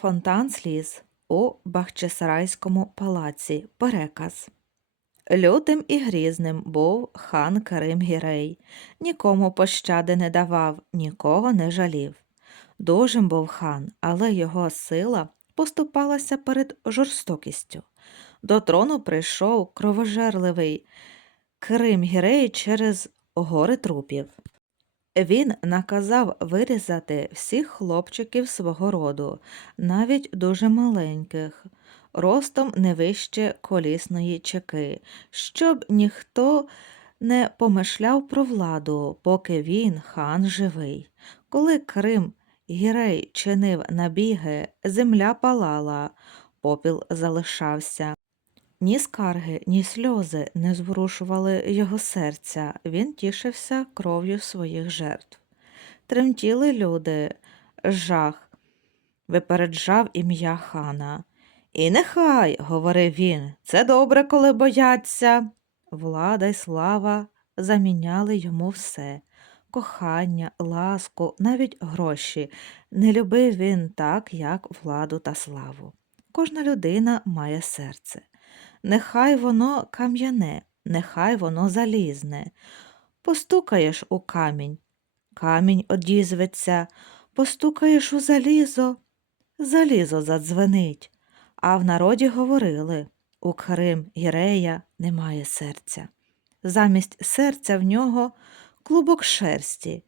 Фонтан сліз у Бахчисарайському палаці. Переказ. Лютим і грізним був хан Карим Гірей. Нікому пощади не давав, нікого не жалів. Дужим був хан, але його сила поступалася перед жорстокістю. До трону прийшов кровожерливий Крим Гірей через гори трупів. Він наказав вирізати всіх хлопчиків свого роду, навіть дуже маленьких, ростом не вище колісної чеки, щоб ніхто не помишляв про владу, поки він хан живий. Коли Крим Гірей чинив набіги, земля палала, попіл залишався. Ні скарги, ні сльози не зворушували його серця, він тішився кров'ю своїх жертв. Тремтіли люди, жах випереджав ім'я хана. І нехай, говорив він, це добре, коли бояться. Влада й слава заміняли йому все кохання, ласку, навіть гроші. Не любив він так, як владу та славу. Кожна людина має серце. Нехай воно кам'яне, нехай воно залізне. Постукаєш у камінь, камінь одізветься, постукаєш у залізо, залізо задзвенить. А в народі говорили у Крим Гірея немає серця. Замість серця в нього клубок шерсті.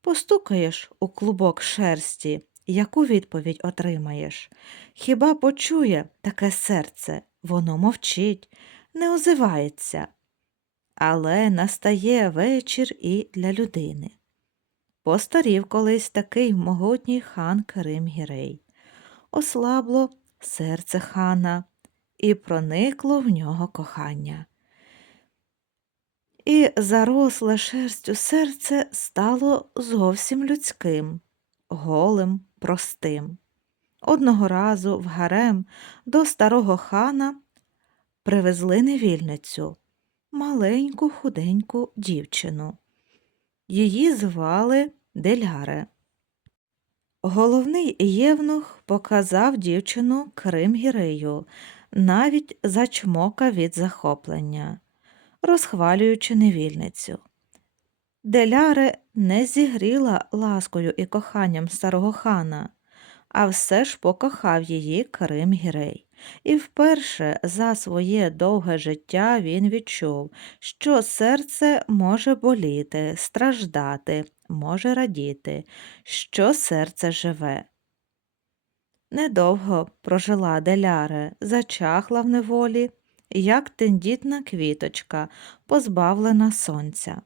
Постукаєш у клубок шерсті, яку відповідь отримаєш? Хіба почує таке серце? Воно мовчить, не озивається. Але настає вечір і для людини. Постарів колись такий могутній хан Керим Гірей. Ослабло серце хана, і проникло в нього кохання. І заросле шерстю серце стало зовсім людським, голим, простим. Одного разу в гарем до старого хана привезли невільницю, маленьку худеньку дівчину. Її звали Деляре. Головний євнух показав дівчину Крим Гірею, навіть зачмока від захоплення, розхвалюючи невільницю. Деляре не зігріла ласкою і коханням старого хана а все ж покохав її Крим Гірей. І вперше за своє довге життя він відчув, що серце може боліти, страждати, може радіти, що серце живе. Недовго прожила Деляре, зачахла в неволі, як тендітна квіточка, позбавлена сонця.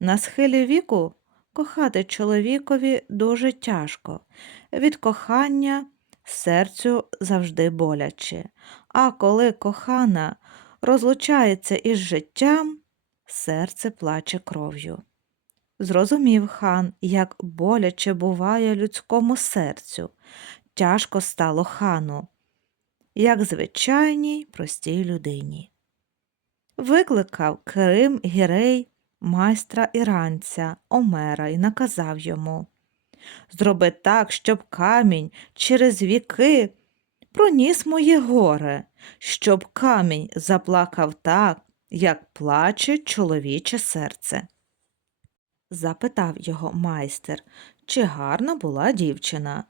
На схилі віку Кохати чоловікові дуже тяжко, від кохання серцю завжди боляче, а коли кохана розлучається із життям, серце плаче кров'ю. Зрозумів хан, як боляче буває людському серцю, тяжко стало хану, як звичайній простій людині. Викликав Крим Гірей майстра іранця Омера і наказав йому Зроби так, щоб камінь через віки проніс моє горе, щоб камінь заплакав так, як плаче чоловіче серце. Запитав його майстер, чи гарна була дівчина.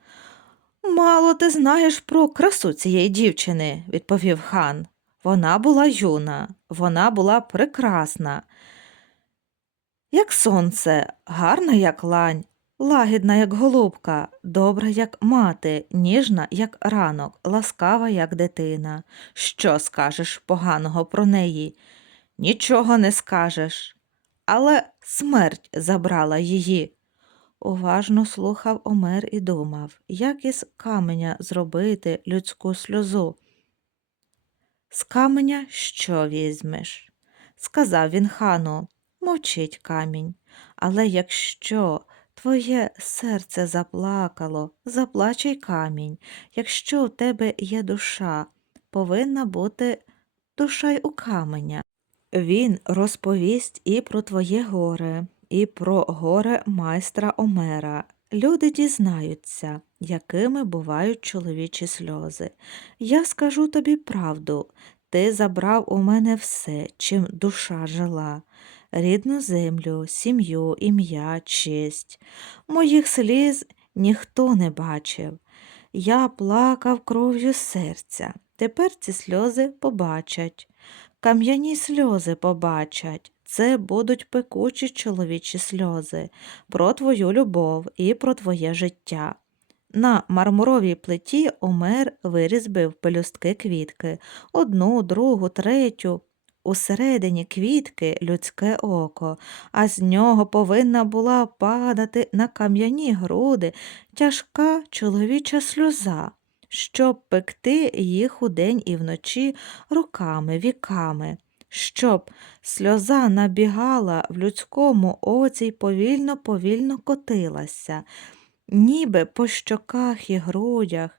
Мало ти знаєш про красу цієї дівчини, відповів хан. Вона була юна, вона була прекрасна, як сонце, гарна, як лань, лагідна, як голубка, добра, як мати, ніжна, як ранок, ласкава, як дитина. Що скажеш поганого про неї? Нічого не скажеш. Але смерть забрала її. Уважно слухав Омер і думав, як із каменя зробити людську сльозу. З каменя що візьмеш? сказав він хану мовчить камінь. Але якщо твоє серце заплакало, заплаче й камінь. Якщо у тебе є душа, повинна бути душа й у каменя. Він розповість і про твоє горе, і про горе майстра Омера. люди дізнаються, якими бувають чоловічі сльози. Я скажу тобі правду, ти забрав у мене все, чим душа жила, рідну землю, сім'ю, ім'я, честь. Моїх сліз ніхто не бачив. Я плакав кров'ю серця. Тепер ці сльози побачать. Кам'яні сльози побачать. Це будуть пекучі чоловічі сльози про твою любов і про твоє життя. На мармуровій плиті Омер вирізбив пелюстки квітки, одну, другу, третю. Усередині квітки людське око, а з нього повинна була падати на кам'яні груди тяжка чоловіча сльоза, щоб пекти їх удень і вночі руками, віками, щоб сльоза набігала в людському оці й повільно-повільно котилася, ніби по щоках і грудях,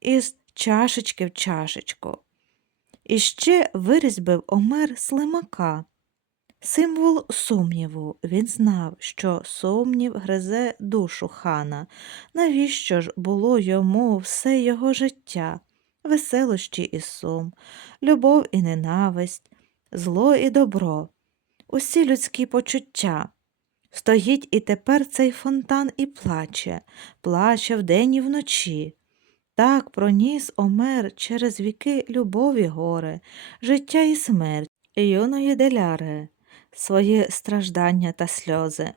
із чашечки в чашечку. І ще вирізбив Омер слимака. Символ сумніву. Він знав, що сумнів гризе душу хана. Навіщо ж було йому все його життя, веселощі і сум, любов і ненависть, зло і добро, усі людські почуття. Стоїть і тепер цей фонтан і плаче, плаче вдень і вночі. Так проніс Омер через віки любові горе, життя і смерть юної деляри, свої страждання та сльози.